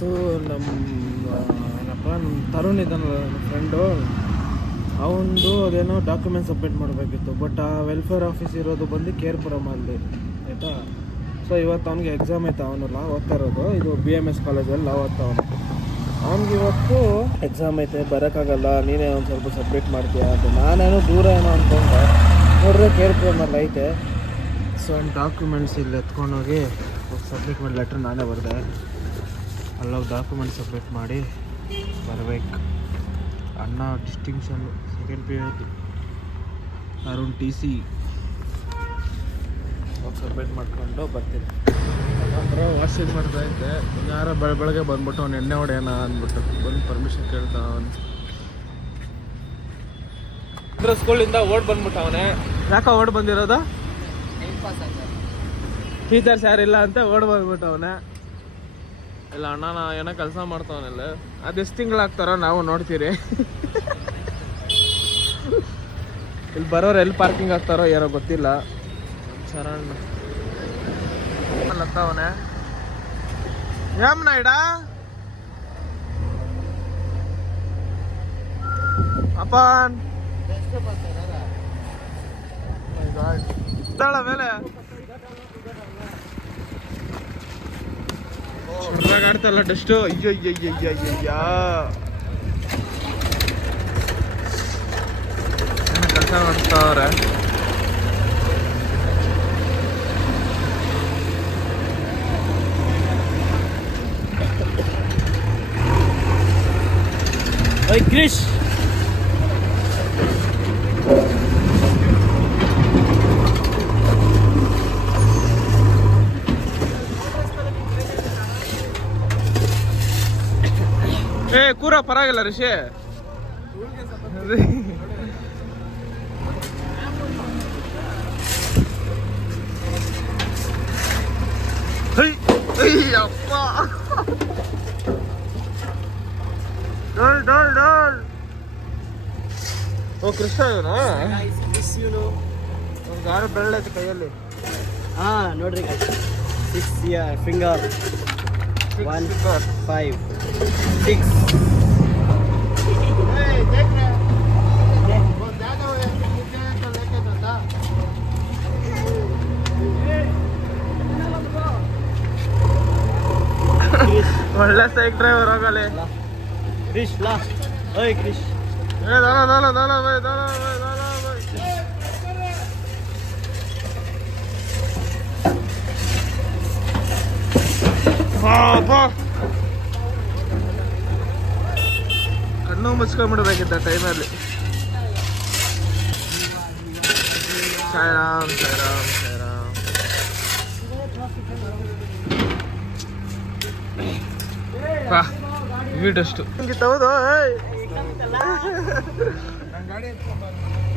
ಇವತ್ತು ನಮ್ಮ ತರುಣ್ ಇದ್ದಾನಲ್ಲ ನನ್ನ ಫ್ರೆಂಡು, ಅವನದು ಅದೇನೋ ಡಾಕ್ಯುಮೆಂಟ್ ಸಬ್ಮಿಟ್ ಮಾಡಬೇಕಿತ್ತು. ಬಟ್ ಆ ವೆಲ್ಫೇರ್ ಆಫೀಸ್ ಇರೋದು ಬಂದು ಕೇರ್ಪುರಮಲ್ಲಿ, ಆಯಿತಾ. ಸೊ ಇವತ್ತು ಅವ್ನಿಗೆ ಎಕ್ಸಾಮ್ ಐತೆ. ಅವನು ಲಾ ಓದ್ತಾ ಇರೋದು, ಇದು BMS ಕಾಲೇಜಲ್ಲಿ ಲಾ ಓದ್ತಾ ಅವ್ನಿಗೆ ಇವತ್ತು ಎಕ್ಸಾಮ್ ಐತೆ, ಬರೋಕ್ಕಾಗಲ್ಲ, ನೀನೇ ಒಂದು ಸ್ವಲ್ಪ ಸಬ್ಮಿಟ್ ಮಾಡ್ತೀಯಾ ಅಂತ. ನಾನೇನೋ ದೂರ ಏನೋ ಅಂದ್ಕೊಂಡೆ, ನೋಡ್ರೆ ಕೇರ್ಪುರಮಲ್ಲಿ ಐತೆ. ಸೊ ಅವ್ನು ಡಾಕ್ಯುಮೆಂಟ್ಸ್ ಇಲ್ಲಿ ಎತ್ಕೊಂಡೋಗಿ ಸಬ್ಮಿಟ್ ಮಾಡಿ ಲೆಟ್ರ್ ನಾನೇ ಬರೆದೆ. ಅಲ್ಲೋಗಿ ಡಾಕ್ಯುಮೆಂಟ್ ಸಬ್ಮಿಟ್ ಮಾಡಿ ಬರಬೇಕು. ಅಣ್ಣ distinction second period Arun TC submit ಮಾಡ್ಕೊಂಡು ಬರ್ತೀನಿ. ಅಂದ್ರೆ ವಾಟ್ಸಪ್ ಮಾಡ್ತಾ ಇದ್ದೆ, ಯಾರೋ ಬೆಳಗ್ಗೆ ಬಂದ್ಬಿಟ್ಟು ಅವ್ನು ಎಣ್ಣೆ ಹೊಡೆಯೋಣ ಅಂದ್ಬಿಟ್ಟು ಬಂದು ಪರ್ಮಿಷನ್ ಕೇಳ್ತಾ ಅವನು. ಸ್ಕೂಲಿಂದ ಓಡ್ ಬಂದ್ಬಿಟ್ಟು ಅವನೇ. ಯಾಕೆ ಓಡ್ ಬಂದಿರೋದು? ಟೀಚರ್ಸ್ ಯಾರಿಲ್ಲ ಅಂತ ಓಡ್ ಬಂದ್ಬಿಟ್ಟು ಅವನೇ. ಇಲ್ಲ ಅಣ್ಣ ನಾ ಏನೋ ಕೆಲಸ ಮಾಡ್ತಾವನಿಲ್ಲ, ಅದೆಷ್ಟು ತಿಂಗಳಾಗ್ತಾರೋ ನಾವು ನೋಡ್ತೀರಿ. ಇಲ್ಲಿ ಬರೋರು ಎಲ್ಲಿ ಪಾರ್ಕಿಂಗ್ ಆಗ್ತಾರೋ ಏನೋ ಗೊತ್ತಿಲ್ಲ. ಶರಣ್ ಅವನೇ ನಾಯ್ಡ ಅಪ್ಪನ್ ಮೇಲೆ ಆಡ್ತಲ್ಲ ಡಸ್ಟು. ಅಯ್ಯೋ ಕೆಲಸ ಮಾಡ್ತಾವ್ರೆ. ಕ್ರಿಶ್ ಕೂರ ಪರವಾಗಿಲ್ಲ ರಿಷಿ. ಅಪ್ಪ ಡೋಲ್ ಓ ಕೃಷ್ಣ ಇವನು ಗಾರ ಬೆಳ್ಳೈತೆ ಕೈಯಲ್ಲಿ. ನೋಡ್ರಿ 6 ಫಿಂಗರ್ 1 5 6. ಒಳ್ಳೆ ಸೈಕ್ ಡ್ರೈವರ್ ಹೋಗಲಿ. ಕ್ರಿಶ್ ಲಾ ಓಯ್ ಕ್ರಿಶ್ ಕಣ್ಣು ಮುಚ್ಕೊಂಡ್ಬಿಡ್ಬೇಕಿದ್ದ ಟೈಮಲ್ಲಿ. ಸಾಯಿರಾಮ್ ಸಾಯಿರಾಮ್ ಸಾಯಿರಾಮ್. ವೀಡಷ್ಟು ಹಂಗಿತ್ತು. ಹೌದು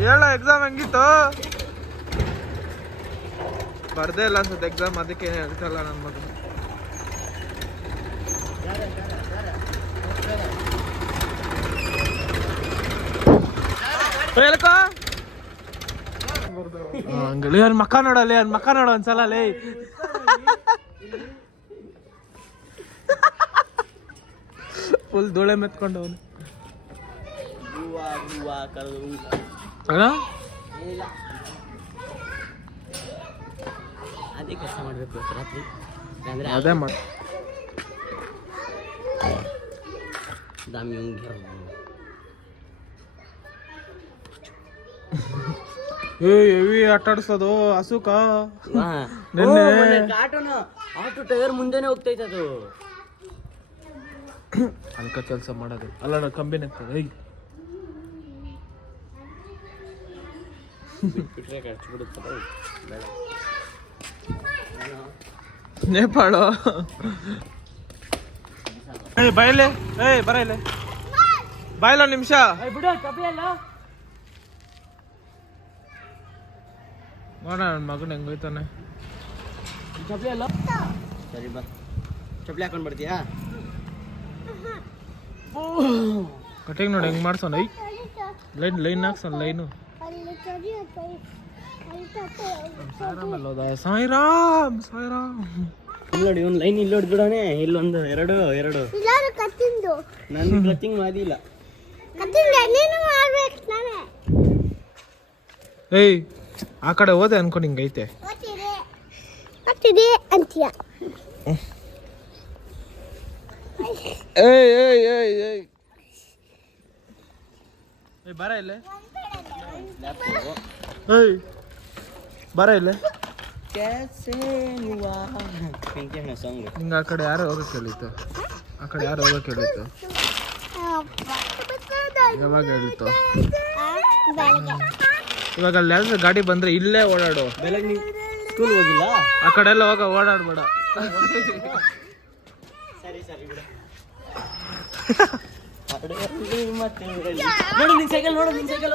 ಹೇಳ ಎಕ್ಸಾಮ್ ಹೆಂಗಿತ್ತು? ಬರ್ದೇ ಇಲ್ಲ ಅನ್ಸುತ್ತೆ ಎಕ್ಸಾಮ್, ಅದಕ್ಕೆ ಹೇಳ್ತಲ್ಲ ನನ್ನ ಮಗನ. ಅನ್ ಮಕ್ಕ ನೋಡಲ್ಲಿ, ಅನ್ ಮಕ್ಕ ನೋಡ ಒಂದ್ಸಲ ಲೇ. ಫುಲ್ ಧೂಳೆ ಮೆತ್ಕೊಂಡವನು. ಅದೇ ಕೆಲಸ ಮಾಡ್ಬೇಕು ರಾತ್ರಿ. ಅದೇ ಮಾಡ ಹೆವಿ ಆಟ ಆಡಿಸೋದು ಅಸುಕ. ಆಟೋ ಟೈರ್ ಮುಂದೆನೆ ಹೋಗ್ತೈತೆ ಅದು. ಅಲ್ಕ ಕೆಲಸ ಮಾಡೋದು ಅಲ್ಲ, ಕಂಬಿನ ನೇಪಾಳು. ಬಾಯ್ಲೆ ಬರಲ್ಲ ಬಾಯ್ಲ ನಿಮಿಷ ನೋಡ ನನ್ನ ಮಗನ ಹೆಂಗೋಯ್ತಾನೆ. ಚಪ್ಲಿ ಅಲ್ಲ ಸರಿ ಬಾ, ಚಪ್ಲಿ ಹಾಕೊಂಡ್ ಬರ್ತೀಯಾ? ಕಟಿಂಗ್ ನೋಡಿ ಹೆಂಗ್ ಮಾಡ್ಸೋಣ. ಲೈನ್ ಹಾಕ್ಸೋಣ ಲೈನು. ಸಾಯಿರಾಮ್ ಸಾಯಿರಾಮ್. ಇಲ್ಲಿ ನೋಡಿ ಒಂದು ಲೈನ್ ಇಲ್ಲಿ ಹೊಡ್ಬಿಡೋಣ, ಇಲ್ಲೊಂದು ಎರಡು ನಾನು ಕ್ಲಚಿಂಗ್ ಮಾಡಿಲ್ಲ. ಏಯ್ ಆ ಕಡೆ ಹೋದೆ ಅನ್ಕೊಂಡು ಹಿಂಗೈತೆ. ಏಯ್ ಏಯ್ ಏಯ್ ಏಯ್ ಬರ ಇಲ್ಲೇ, ಏಯ್ ಬರ ಇಲ್ಲೇ. ನಿಂಗೆ ಆ ಕಡೆ ಯಾರು ಹೋಗಕ್ಕೆ ಹೇಳಿತ್ತು? ಆ ಕಡೆ ಯಾರು ಹೋಗಕ್ಕೆ ಹೇಳಿತ್ತು? ಯಾವಾಗ ಹೇಳಿತ್ತು? ಇವಾಗ ಅಲ್ಲಿ ಯಾವ್ದು ಗಾಡಿ ಬಂದ್ರೆ ಇಲ್ಲೇ ಓಡಾಡು. ಬೆಳಗ್ಗೆ ನೀವು ಸ್ಕೂಲ್ ಹೋಗಿಲ್ಲ? ಆ ಕಡೆ ಎಲ್ಲ ಹೋಗ ಓಡಾಡ್ಬೇಡ. ಸರಿ ಸರಿ ಬಿಡ. ನೋಡು ನಿನ್ ಸೈಕಲ್, ನೋಡು ನಿನ್ ಸೈಕಲ್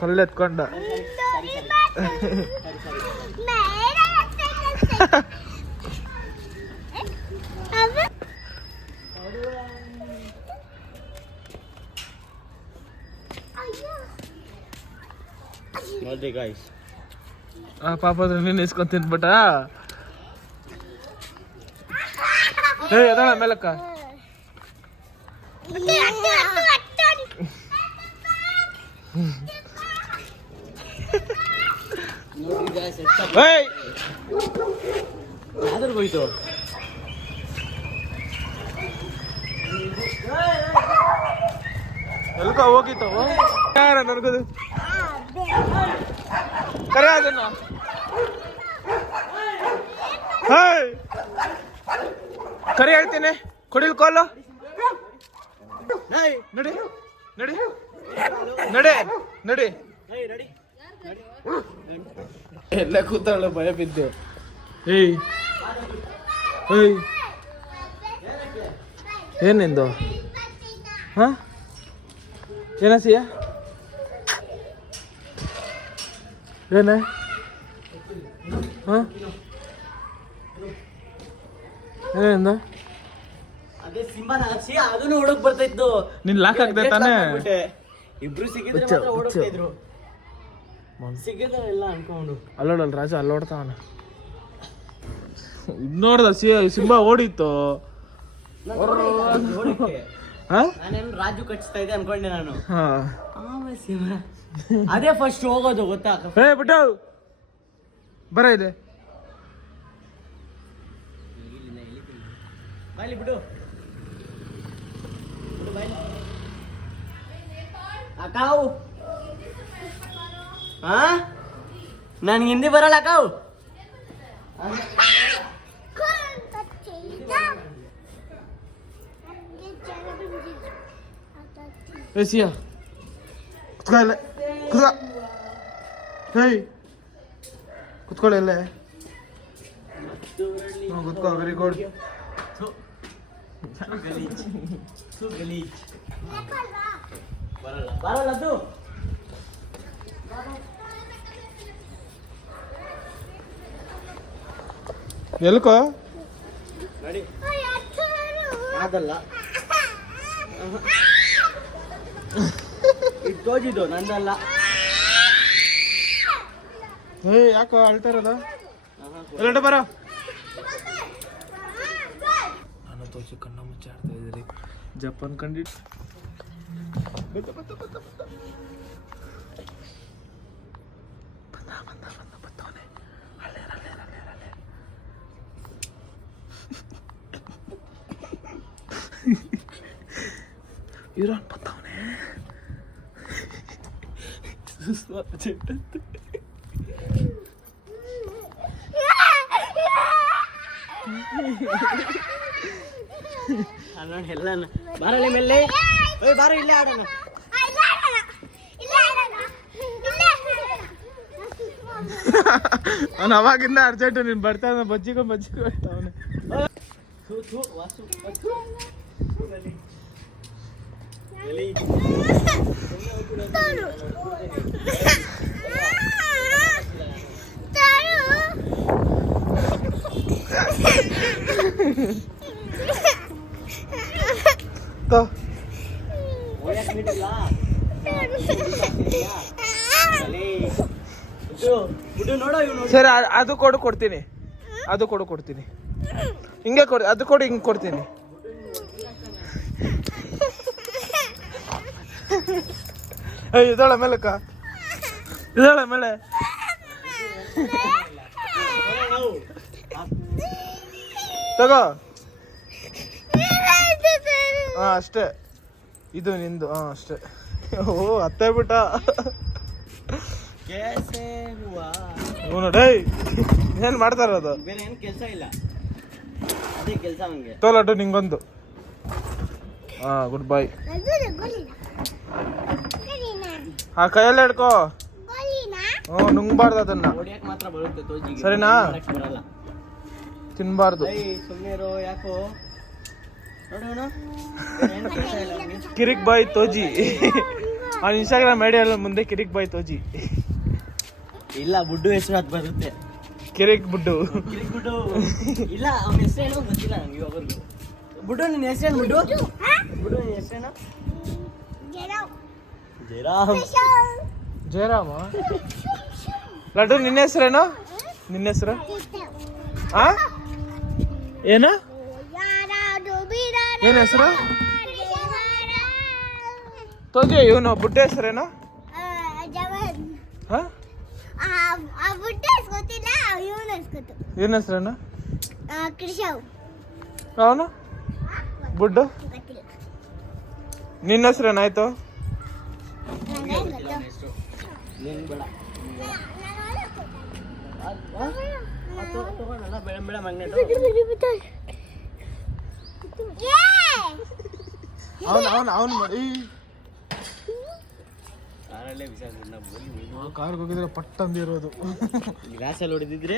ಕಲ್ಲೆತ್ಕೊಂಡ. ನೋಡ್ರಿ ಗಾಯ್ಸ್, ಆ ಪಾಪ ನೀನು ಇಸ್ಕೊಂಡ್ ತಿನ್ಬಿಟ್ಟ. ಏ ಅದಳ ಮೇಲಕ್ಕ. ನೋಡ್ರಿ ಗಾಯ್ಸ್, ಏಯ್ ಯಾವ್ದ್ರ ಹೋಯ್ತು? ಎಲ್ಕ ಹೋಗಿತ್ತು ಯಾರ ನನಗದು ಕರೆ ಅದನ್ನ. ಹೇಯ್ ಕರೆ ಹೇಳ್ತೀನಿ, ಕೊಡಿಲ್ ಕೋಲು. ನಡಿ ನಡಿ ನಡಿ ನಡಿ. ಎಲ್ಲ ಕೂತಾಳೆ ಭಯ ಬಿದ್ದು. ಏಯ್ ಏಯ್ ಏನಿಂದು? ಹಾ ಏನಸಿಯ ಏನ? ಹಾ ಏನಿಂದ? ಅದೇ ಸಿಂಬನ ಹಚ್ಚಿ ಅದನ್ನು ಹುಡುಕ್ ಬರ್ತಾ ನಿನ್ ಲಾಕ್ ಆಗ್ತೈತೆ ತಾನೇ? ಇಬ್ರು ಸಿಕ್ಕಿದ್ರೆ ಮಾತ್ರ ಓಡೋಗ್ತಾ ಇದ್ರು, ಸಿಕ್ಕಿದ್ರಲ್ಲ ಅನ್ಕೊಂಡು. ಅಲ್ಲೋಡಲ್ ರಾಜ ಅಲ್ಲೋಡ್ತಾವನ. ನೋಡ್ದ ಸಿಂಬಾ ಓಡಿತ್ತು. ನಾನೇನು ರಾಜು ಕಚ್ತಾ ಇದೆ ಅನ್ಕೊಂಡೆ ನಾನು. ಆಮೇಲೆ ಸಿಂಹ ಅದೇ ಫಸ್ಟ್ ಹೋಗೋದು ಗೊತ್ತಾ? ಹೇ ಬಿಟ್ಟು ಬರ ಇದೆ. ಬಾಯ್ಲಿ ಬಿಡು ಬಾಯ್ಲಿ. ಅಕ್ಕಾವು ಹಾ ನನ್ಗೆ ಹಿಂದಿ ಬರಲ್ಲ ಅಕ್ಕಾವು. ಏ ಸಿಯಾ ಕುತ್ಕೊ ಇಲ್ಲೇ, ಕುತ್ಕೊ. ಹೇಯ್ ಕುತ್ಕೊಳ್ಳಿ ಇಲ್ಲೇ. ಕುತ್ಕೋ, ವೆರಿ ಗುಡ್. ಬರಲ್ಲ ಬರಲ್ಲ ಅದು. ಎಲ್ಕೋ ನಡಿ. ಅದಲ್ಲ ಇದು ತೋಜಿದ್ದು ನಂದಲ್ಲ. ಏಯ್ ಯಾಕೋ ಅಳ್ತಾ ಇರೋದ? ಎಲ್ಲ ಬರ. ನಾನು ತೋಚಿ ಕಣ್ಣ ಮುಚ್ಚಿ ಆಡ್ತಾ ಇದ್ದೀರಿ. ಜಪಾನ್ ಕಂಡಿ ಬತ್ತವನೆ. ಇರಾನ್ ಬತ್ತವನೆ. ಅಲ್ಲೋಣ ಎಲ್ಲ ಬಾರಲ್ಲಿ ಮೇಲೆ. ಓಯ್ ಬಾರೋ ಇಲ್ಲೇ ಆಡೋಣ. ಅವ್ನು ಅವಾಗಿಂದ ಅರ್ಜೆಂಟ್ ನೀನು ಬರ್ತಾವ ಬಜ್ಜಿಗೋ ಬರ್ತಾವನೆ. ನೋಡೋ ಸರಿ ಅದು ಕೊಡ್ತೀನಿ. ಅದು ಕೊಡ್ತೀನಿ ಹಿಂಗೆ ಕೊಡಿ, ಅದು ಕೊಡಿ, ಹಿಂಗೆ ಕೊಡ್ತೀನಿ. ಇದಾಳ ಮೇಲಕ್ಕ, ಇದಾಳ ಮೇಲೆ. ತಗೋ. ಹಾ ಅಷ್ಟೇ, ಇದು ನಿಂದು. ಹಾ ಅಷ್ಟೇ. ಓ ಅತ್ತೆ ಬಿಟ್ಟ ನೋಡಿ. ಏನ್ ಮಾಡ್ತಾ ಇರೋದು? ಬೇರೆ ಏನ್ ಕೆಲಸ ಇಲ್ಲ, ಅದೇ ಕೆಲಸ ನಂಗೆ. ತೋಲಟ್ಟು ನಿಂಗೊಂದು. ಹಾ ಗುಡ್ ಬೈ. ಹಾ ಕೈಯಲ್ಲೇ ಹಿಡ್ಕೋ. ಹ್ಞೂ ನುಂಗ್ಬಾರ್ದು ಅದನ್ನ. ಹೊಡಿಯಕ್ ಮಾತ್ರ ಬರುತ್ತೆ ತೋಜಿಗೆ, ಸರಿನಾ? ಬರಲ್ಲ. ತಿನ್ಬಾರ್ದು. ಸುಮ್ಮನೆ ಇರೋ, ಯಾಕೋ ನೋಡೋಣ. ಕಿರಿಕ್ ಬಾಯ್ ತೋಜಿ. ಅವ್ನ ಇನ್ಸ್ಟಾಗ್ರಾಮ್ ಐಡಿ ಎಲ್ಲ ಮುಂದೆ ಕಿರಿಕ್ ಬಾಯ್ ತೋಜಿ. ಇಲ್ಲ, ಬುಡ್ಡು ಹೆಸರು ಅದು ಬರುತ್ತೆ. ಕಿರಿಕ್ ಬುಡ್ಡು. ಕಿರಿಕ್ ಬುಡ್ಡು ಇಲ್ಲ, ಅವನ ಹೆಸರೇನೋ ಗೊತ್ತಿಲ್ಲ ನಂಗೆ ಇವಾಗರ್ಗು. ಬುಡ್ಡು ನಿನ್ನ ಹೆಸರೇನು? ಬುಡ್ಡು ಬುಡ್ಡು ನಿನ್ನ ಹೆಸರೇನು? ಜಯರಾಮ್. ಜಯರಾಮ. ಲಡ್ಡು ನಿನ್ನ ಹೆಸರೇನು? ನಿನ್ನ ಹೆಸರು ಆ ಏನು? ಏನ್ ಹೆಸರು? ತೋಜಿ. ಇವನು ಬುಡ್ಡ ಹೆಸರೇನು? ಏನ್ ಹೆಸರೇನು? ಅವನು ಬುಡ್ಡು. ನಿನ್ನ ಹೆಸರೇನಾಯ್ತು? ನೀನು ಬೇಡ ತಗೊಂಡಲ್ಲ, ಬೇಡ ಬೇಡ ಮ್ಯಾಗ್ನೆಟ್. ಅವನು ಮಾಡಿ ಕಾರಲ್ಲೇ ಬಿಸಾಡ್ಬಿಟ್ಟು ಕಾರ್ಗೆ ಹೋಗಿದ್ರೆ ಪಟ್ಟಂದಿರೋದು. ಗ್ಲಾಸಲ್ಲಿ ಹೊಡೆದಿದ್ರೆ